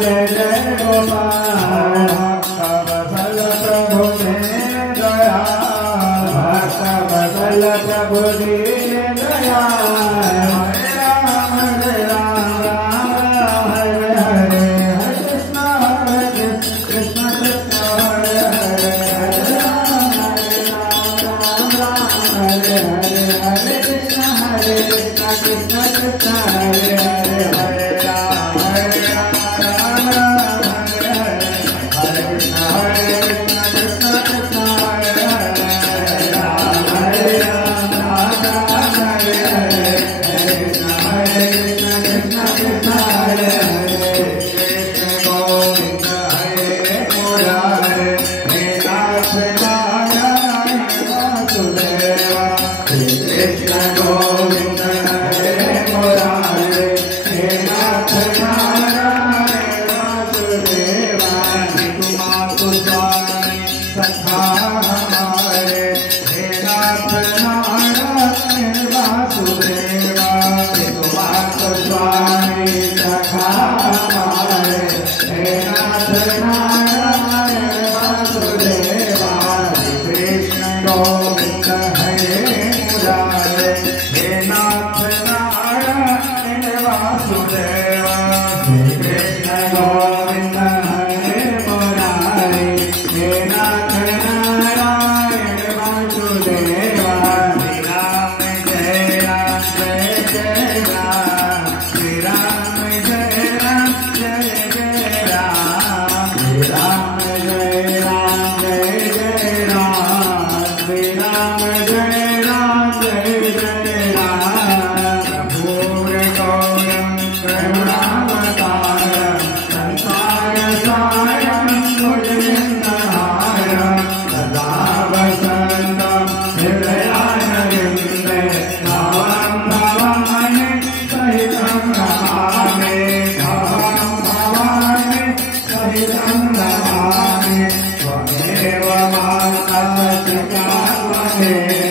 जय जय गोपाल भक्तवत्सल प्रभु दीन दयाल भक्तवत्सल प्रभु दीन दयाल हरे राम राम राम हरे हरे हरे कृष्ण कृष्ण हरे हरे हरे राम राम राम हरे हरे हरे कृष्ण कृष्ण कृष्ण हरे हरे हरे राम राम राम हरे हरे हरे कृष्ण कृष्ण कृष्ण हरे हरे राम राम राम हरे हरे हरे कृष्ण कृष्ण कृष्ण हरे हरे कृष्ण गोविंद हरे मुरारे हे नाथ नारायण वासुदेवा कृष्ण गोविंद हरे मुरारे हे नाथ नारायण वासुदेवा तुमातु स्वामी सखा हमारे हे नाथ नारायण वासुदेवा तुमातु स्वामी सखा हमारे हे नाथ नारायण वासुदेवा कृष्ण गोविंद हरे मुरारे हे नाथ नारायण वासुदेवा कृष्ण गोविंद हरे मुरारे हे नाथ नारायण वासुदेवा श्री राम जय राम श्री राम जय जय राम श्री राम जय राम श्री राम जय राम जय राम भूर गौरम करुणावतारम संसार सारम भुजगेन्द्रहारम सदा वसन्तं हृदयारविन्दे भवं भवानि सहितं नमामि भवं भवानि सहितं नमामि त्वमेव माता पिता त्वमेव